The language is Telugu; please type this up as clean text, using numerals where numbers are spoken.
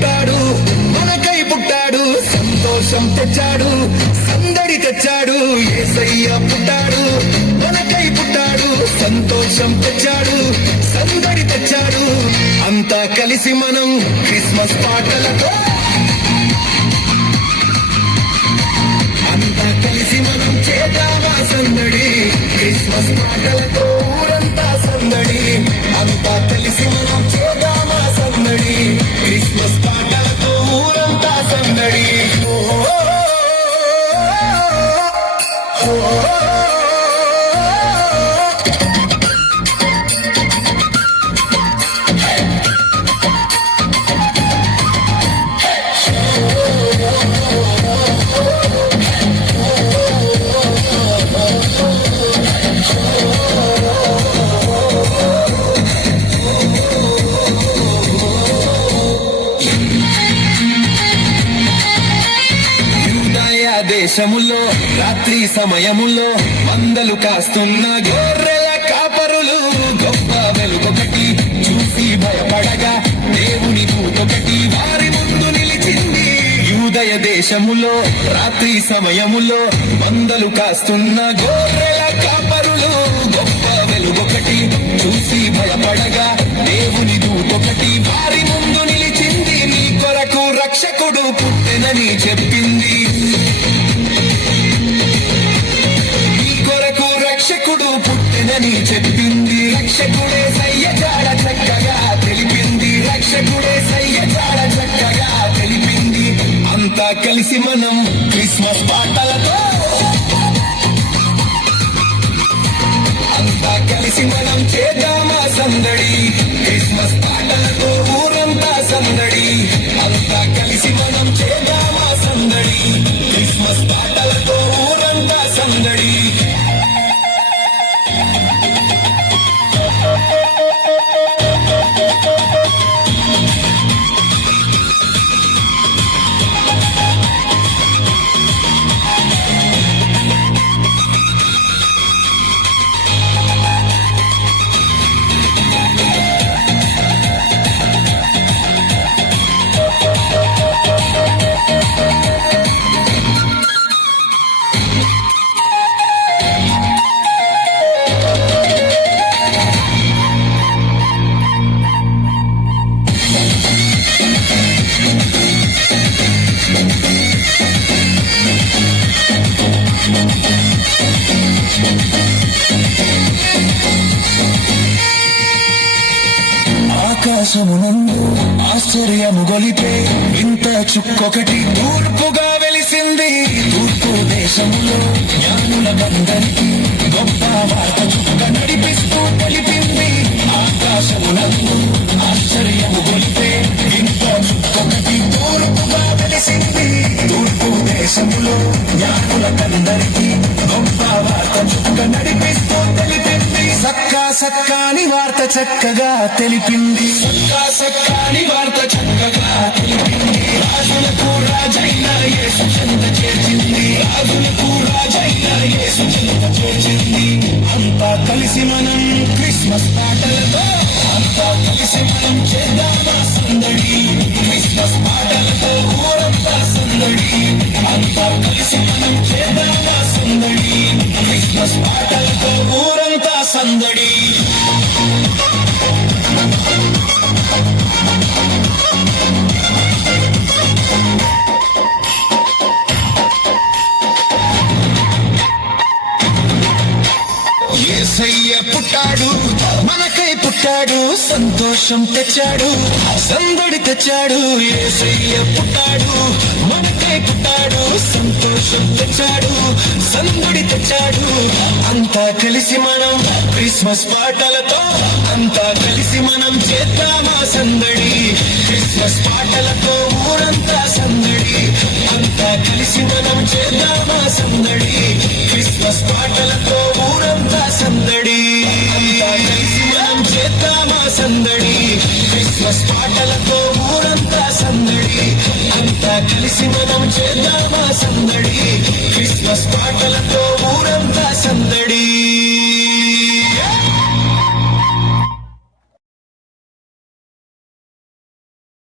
పుట్టాడు, మనకై పుట్టాడు, సంతోషం తెచ్చాడు, సందడి తెచ్చాడు. యేసయ్య పుట్టాడు, మనకై పుట్టాడు, సంతోషం తెచ్చాడు, సందడి తెచ్చాడు. అంతా కలిసి మనం క్రిస్మస్ పాటలతో, అంతా కలిసి మనం చేద్దామా సందడి, క్రిస్మస్ పాటలతో ఊరంతా సందడి. అంతా కలిసి మనం చేద్దామా సందడి, క్రిస్మస్ పాటలతో ఊరంతా సందడి. దేశములో రాత్రి సమయములో మందలు కాస్తున్న గొర్రెల కాపరులు గొప్ప వెలుగొకటి చూసి భయపడగా దేవుని దూతొకటి వారి ముందు నిలిచింది. యూదయ దేశములో రాత్రి సమయములో మందలు కాస్తున్న గొర్రెల కాపరులు గొప్ప వెలుగొకటి చూసి భయపడగా దేవుని దూతొకటి వారి ముందు నిలిచింది. నీ కొరకు రక్షకుడు పుట్టెనని చెప్పింది, పుట్టెనని చెప్పింది. రక్షకుడే సయ్య జాడ చక్కగా తెలిపింది, రక్షకుడే సయ్య జాడ చక్కగా తెలిపింది. అంతా కలిసి మనం క్రిస్మస్ పాటలతో, అంతా కలిసి మనం చేద్దామా సందడి, క్రిస్మస్ పాటలతో ఊరంతా సందడి. అంతా కలిసి మనం చేద్దామా సందడి, క్రిస్మస్ పాటలతో ఊరంతా సందడి. ఆకాశమునందు ఆశ్చర్యము గొలిపే వింత చుక్కొకటి తూర్పుగా వెలిసింది. తూర్పు దేశములో జ్ఞానులకందరికీ గొప్ప వార్త చుక్క నడిపిస్తూ తెలిపింది. ఆకాశమునందు ఆశ్చర్యము గొలిపే వింత చుక్కొకటి తూర్పుగా వెలిసింది. తూర్పు దేశములో జ్ఞానులకందరికీ గొప్ప వార్త చుక్క నడిపిస్తూ తెలిపింది. సక్కాని వార్త చక్కగా తెలిపింది, సక్కాని వార్త చక్కగా తెలిపింది. రాజులకు రాజైన యేసు చెంత చేర్చింది, రాజులకు రాజైన యేసు చెంత చేర్చింది. అంతా కలిసి మనం క్రిస్మస్ పాటలతో, అంతా కలిసి మనం చేద్దామా సందడి, క్రిస్మస్ పాటలతో ఊరంతా సందడి. అంతా కలిసి మనం చేద్దామా సందడి, క్రిస్మస్ పాటలతో ఊరంతా సందడి. యేసయ్య పుట్టాడు, మనకై పుట్టాడు, సంతోషం తెచ్చాడు, సందడి తెచ్చాడు. యేసయ్య పుట్టాడు, మనకై పుట్టాడు, సంతోషం తెచ్చాడు, సందడి తెచ్చాడు. అంతా కలిసి మనం క్రిస్మస్ పాటలతో, అంతా కలిసి మనం చేద్దామా సందడి, క్రిస్మస్ పాటలతో ఊరంతా సందడి. అంతా కలిసి మనం చేద్దామా సందడి, క్రిస్మస్ పాటలతో ఊరంతా సందడి. అంతా కలిసి మనం చేద్దామా సందడి, క్రిస్మస్ పాటలతో ఊరంతా సందడి. అంతా కలిసి మనం చేద్దామా సందడి, క్రిస్మస్ పాటలతో ఊరంతా